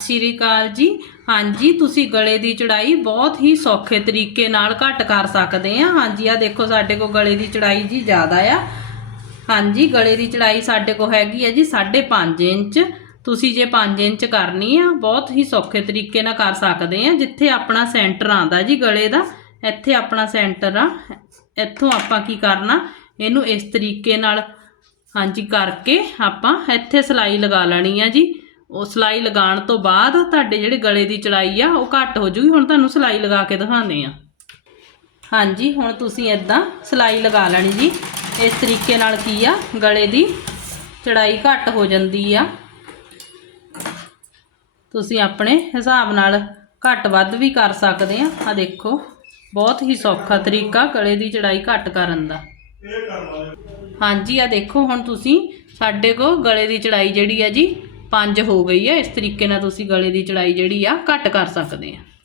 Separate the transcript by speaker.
Speaker 1: ਸ਼੍ਰੀ ਅਕਾਲ ਜੀ। ਹਾਂਜੀ, ਤੁਸੀਂ ਗਲੇ ਦੀ ਚੜਾਈ ਬਹੁਤ ਹੀ ਸੌਖੇ ਤਰੀਕੇ ਨਾਲ ਘੱਟ ਕਰ ਸਕਦੇ ਆ। ਹਾਂਜੀ ਆ ਦੇਖੋ ਸਾਡੇ ਕੋਲ ਗਲੇ ਦੀ ਚੜਾਈ ਜੀ ਜ਼ਿਆਦਾ ਆ। ਹਾਂਜੀ, ਗਲੇ ਦੀ ਚੜਾਈ ਸਾਡੇ ਕੋਲ ਹੈਗੀ ਆ ਜੀ 5.5 ਇੰਚ। ਤੁਸੀਂ ਜੇ 5 ਇੰਚ ਕਰਨੀ ਆ, ਬਹੁਤ ਹੀ ਸੌਖੇ ਤਰੀਕੇ ਨਾਲ ਕਰ ਸਕਦੇ ਆ। ਜਿੱਥੇ ਆਪਣਾ ਸੈਂਟਰ ਆਂਦਾ ਜੀ ਗਲੇ ਦਾ, ਇੱਥੇ ਆਪਣਾ ਸੈਂਟਰ ਆ। ਇੱਥੋਂ ਆਪਾਂ ਕੀ ਕਰਨਾ, ਇਹਨੂੰ ਇਸ ਤਰੀਕੇ ਨਾਲ ਹਾਂਜੀ ਕਰਕੇ ਆਪਾਂ ਇੱਥੇ ਸਲਾਈ ਲਗਾ ਲੈਣੀ ਆ ਜੀ। ਉਹ ਸਲਾਈ ਲਗਾਉਣ ਤੋਂ ਬਾਅਦ ਤੁਹਾਡੇ ਜਿਹੜੇ ਗਲੇ ਦੀ ਚੜਾਈ ਆ, ਉਹ ਘੱਟ ਹੋ ਜੂਗੀ। ਹੁਣ ਤੁਹਾਨੂੰ ਸਲਾਈ ਲਗਾ ਕੇ ਦਿਖਾਉਂਦੇ ਆ। ਹਾਂਜੀ, ਹੁਣ ਤੁਸੀਂ ਇਦਾਂ ਸਲਾਈ ਲਗਾ ਲੈਣੀ ਜੀ। ਇਸ ਤਰੀਕੇ ਨਾਲ ਕੀ ਆ, ਗਲੇ ਦੀ ਚੜਾਈ ਘੱਟ ਹੋ ਜਾਂਦੀ ਆ। ਤੁਸੀਂ ਆਪਣੇ ਹਿਸਾਬ ਨਾਲ ਘੱਟ ਵੱਧ ਵੀ ਕਰ ਸਕਦੇ ਆ। ਆ ਦੇਖੋ, ਬਹੁਤ ਹੀ ਸੌਖਾ ਤਰੀਕਾ ਗਲੇ ਦੀ ਚੜਾਈ ਘੱਟ ਕਰਨ ਦਾ। ਹਾਂਜੀ ਆ ਦੇਖੋ, ਹੁਣ ਤੁਸੀਂ ਸਾਡੇ ਕੋ ਗਲੇ ਦੀ ਚੜਾਈ ਜਿਹੜੀ ਆ ਜੀ 5 ਹੋ ਗਈ ਆ, ਇਸ ਤਰੀਕੇ ਨਾਲ ਤੁਸੀਂ ਗਲੇ ਦੀ ਚੜਾਈ ਜਿਹੜੀ ਆ, ਘੱਟ ਕਰ ਸਕਦੇ ਆ।